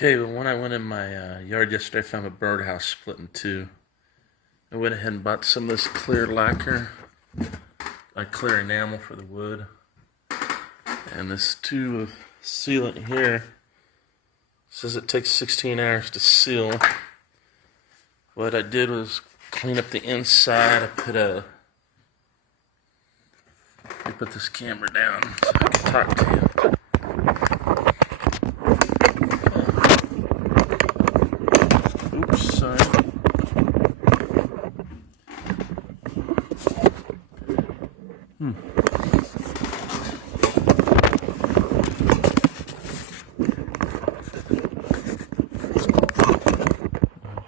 Okay, but when I went in my yard yesterday, I found a birdhouse split in two. I went ahead and bought some of this clear lacquer, like clear enamel for the wood. And this tube of sealant here says it takes 16 hours to seal. What I did was clean up the inside. I put this camera down so I can talk to you. Oops, sorry.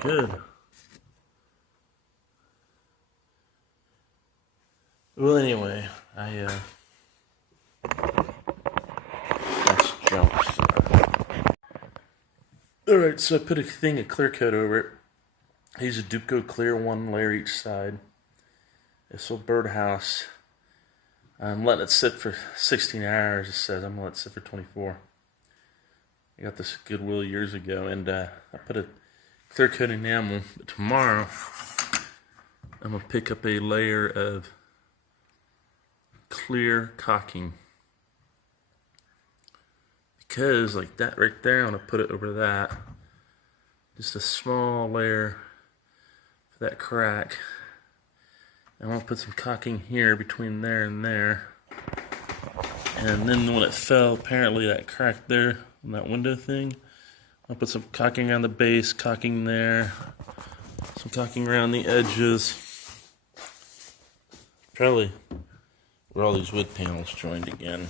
Good. Well, anyway, that's jumps. Alright, so I put a thing of clear coat over it. I use a Duco clear, one layer each side. This little birdhouse, I'm letting it sit for 16 hours. It says I'm going to let it sit for 24. I got this at Goodwill years ago, and I put a clear coat enamel. But tomorrow, I'm going to pick up a layer of clear caulking. Because, like that right there, I'm going to put it over that. Just a small layer for that crack. I'm going to put some caulking here between there and there. And then when it fell, apparently that crack there on that window thing, I'll put some caulking on the base, caulking there, some caulking around the edges. Probably where all these wood panels joined again.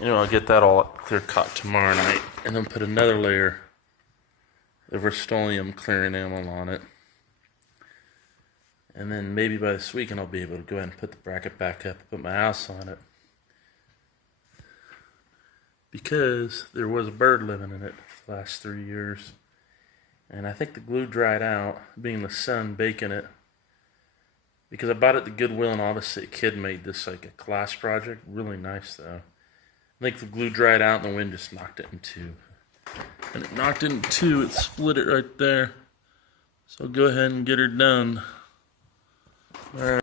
Anyway, I'll get that all clear caulk tomorrow night, and then put another layer of Rust-Oleum clear enamel on it. And then maybe by this weekend I'll be able to go ahead and put the bracket back up and put my house on it. Because there was a bird living in it for the last 3 years. And I think the glue dried out, being the sun baking it. Because I bought it at the Goodwill, and obviously a kid made this like a class project. Really nice though. I think the glue dried out and the wind just knocked it in two. And it knocked it in two, it split it right there. So I'll go ahead and get her done. All right.